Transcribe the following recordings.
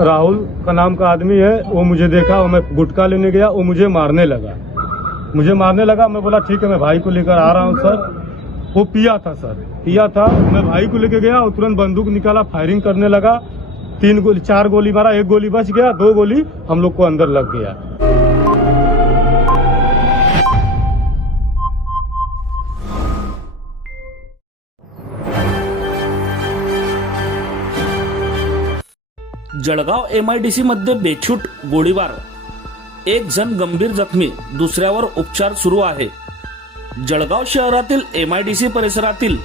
राहुल का नाम का आदमी है, वो मुझे देखा और मैं गुटखा लेने गया, वो मुझे मारने लगा। मुझे मारने लगा, मैं बोला, ठीक है, मैं भाई को लेकर आ रहा हूँ, सर। वो पिया था, सर। पिया था, मैं भाई को लेकर गया और तुरंत बंदूक निकाला, फायरिंग करने लगा। तीन गोली, चार गोली मारा, एक गोली बच गया, दो गोली हम लोग को अंदर लग गया। Jalgaon M I D C मध्ये बेछूट गोळीबार. एक जण गंभीर जखमी दुसऱ्यावर उपचार सुरू आहे. जळगाव शहरातील एम आय डी सी परिसरातील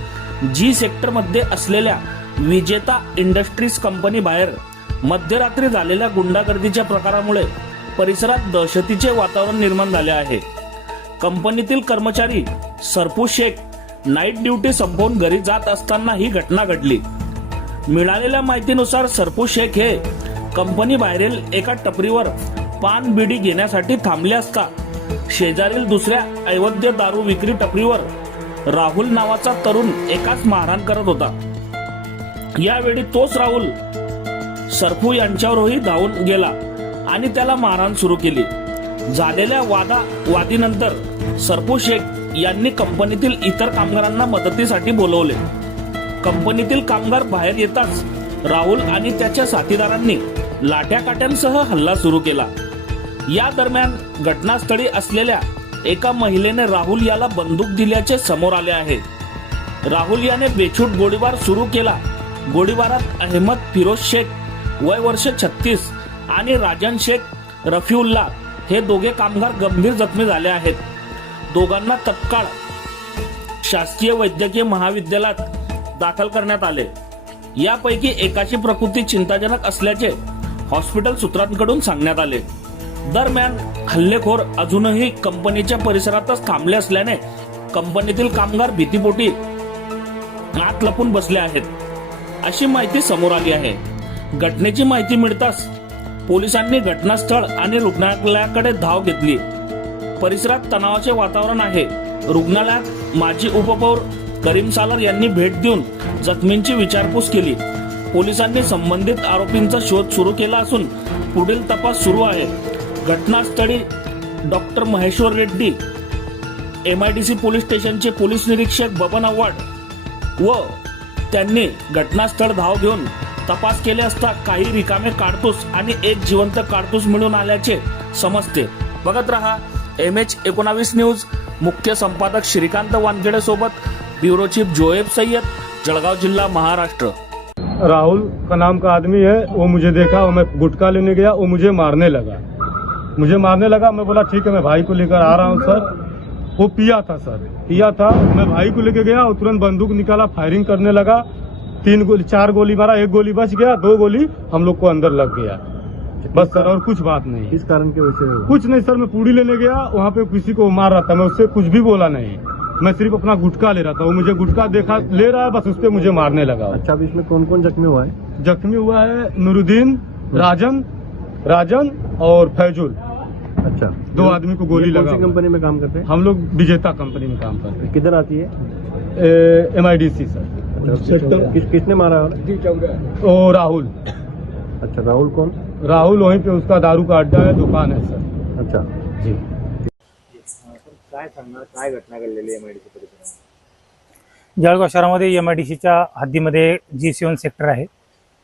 जी सेक्टरमध्ये असलेल्या विजेता इंडस्ट्रीज कंपनी बाहेर मध्यरात्री झालेल्या गुंडागर्दीच्या प्रकारामुळे परिसरात दहशतीचे वातावरण निर्माण झाले आहे. कंपनीतील कर्मचारी सरपू शेख नाईट ड्युटी संपवून घरी जात असताना ही घटना घडली. मिळालेल्या माहितीनुसार सरपू शेख हे कंपनी बाहेरील एका टपरीवर पान बिडी घेण्यासाठी थांबले असता शेजारील दुसऱ्या अवैध दारू विक्री टपरीवर राहुल नावाचा तरुण एकाच मारहाण करत होता. यावेळी तोच राहुल सरफू यांच्यावरही धावून गेला आणि त्याला मारहाण सुरू केली. झालेल्या वादा वादीनंतर सरपू शेख यांनी कंपनीतील इतर कामगारांना मदतीसाठी बोलवले. कंपनीतील कामगार बाहेर येताच राहुल आणि त्याच्या साथीदारांनी लाठ्या काट्यांसह हल्ला सुरू केला. या दरम्यान घटनास्थळी असलेल्या एका महिलेने राहुल याला बंदूक दिल्याचे समोर आले आहे. राहुल याने बेछूट गोळीबार सुरू केला. गोळीबारात अहमद फिरोज शेख वय वर्ष छत्तीस आणि राजन शेख रफिउल्ला हे दोघे कामगार गंभीर जखमी झाले आहेत. दोघांना तत्काळ शासकीय वैद्यकीय महाविद्यालयात दाखल करण्यात आले. यापैकी एकाची प्रकृती चिंताजनक असल्याचे हॉस्पिटल सूत्रांकडून सांगण्यात आले. दरम्यान हल्लेखोर अजूनही कंपनीच्या परिसरातच थांबले असल्याने कंपनीतील कामगार भीतीपोटी आत लपून बसले आहेत. अशी माहिती समोर आली आहे. घटनेची माहिती मिळताच पोलिसांनी घटनास्थळ आणि रुग्णालयाकडे धाव घेतली. परिसरात तणावाचे वातावरण आहे. रुग्णालयात माजी उपपौर करीम सालर यांनी भेट देऊन जखमींची विचारपूस केली. पोलिसांनी संबंधित आरोपींचा शोध सुरू केला असून पुढील तपास सुरू आहे. घटनास्थळी doctor Maheshwar Reddy M I D C police स्टेशनचे पोलीस निरीक्षक बबन आव्हाड व त्यांनी घटनास्थळ धाव घेऊन तपास केले असता काही रिकामे काडतूस आणि एक जिवंत काडतूस मिळून आल्याचे समजते. बघत रहा एम एच एकोणावीस न्यूज. मुख्य संपादक श्रीकांत वानखेडे सोबत ब्युरो चीफ जोएब सय्यद जळगाव जिल्हा महाराष्ट्र। राहुल का नाम का आदमी है वो मुझे देखा और मैं गुटखा लेने गया वो मुझे मारने लगा। मुझे मारने लगा मैं बोला ठीक है मैं भाई को लेकर आ रहा हूँ सर। वो पिया था सर। पिया था मैं भाई को लेकर गया और तुरंत बंदूक निकाला फायरिंग करने लगा। तीन गोली चार गोली मारा एक गोली बच गया दो गोली हम लोग को अंदर लग गया। बस सर और कुछ बात नहीं। इस कारण की वजह से कुछ नहीं सर मैं पूड़ी लेने गया वहाँ पे किसी को मार रहा था मैं उससे कुछ भी बोला नहीं। मैं सिर्फ़ अपना गुटखा ले रहा था वो मुझे गुटखा देखा ले रहा है बस उस पर मुझे मारने लगा अच्छा अब इसमें कौन कौन जख्मी हुआ है? जख्मी हुआ है नूरुद्दीन राजन राजन और फैजुल। अच्छा। दो आदमी को गोली लगा सी कंपनी में काम करते हैं? हम लोग विजेता कंपनी में काम करते हैं। किधर आती है? M I D C sir. अच्छा, किस किसने मारा? ओ राहुल। अच्छा राहुल कौन? राहुल वहीं पे उसका दारू का अड्डा है दुकान है सर। अच्छा जी। काय सांगणार? काय घटना घडलेली आहे एमआयडीसी परिसरात? जळगाव शहरामध्ये एम आय डी सीच्या हद्दीमध्ये जी सेवन सेक्टर आहे.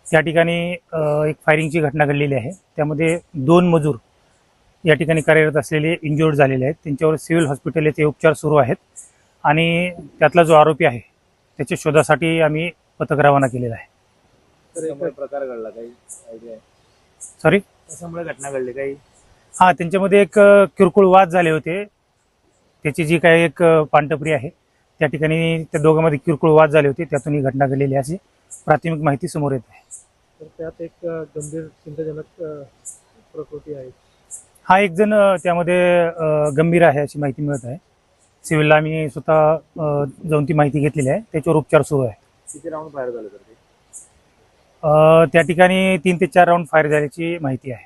त्या ठिकाणी एक फायरिंगची घटना घडलेली आहे. त्यामध्ये दोन मजूर या ठिकाणी कार्यरत असलेले इंजुर्ड झालेले आहेत. त्यांच्यावर सिव्हिल हॉस्पिटल येथे उपचार सुरू आहेत. आणि त्यातला जो आरोपी आहे त्याच्या शोधासाठी आम्ही पथक रवाना केलेला आहे. प्रकार घडला काही आयडिया आहे? सॉरी कशामुळे घटना घडली काही? हां त्यांच्यामध्ये एक किरकोळ वाद झाले होते. त्याची जी काही एक अ, पानटपरी आहे त्या ठिकाणी त्या दोघांमध्ये किरकोळ वाद झाले होते त्यातून ही घटना घडलेली आहे. अशी प्राथमिक माहिती समोर येत आहे. तर त्यात एक गंभीर चिंताजनक प्रकृती आहे. हा एक जण त्यामध्ये गंभीर आहे अशी माहिती मिळत आहे. सिव्हिलला आम्ही स्वतः जाऊन ती माहिती घेतलेली आहे. त्याच्यावर उपचार सुरू आहे. किती राऊंड फायर झाले तर त्या ठिकाणी तीन ते चार राऊंड फायर झाल्याची माहिती आहे.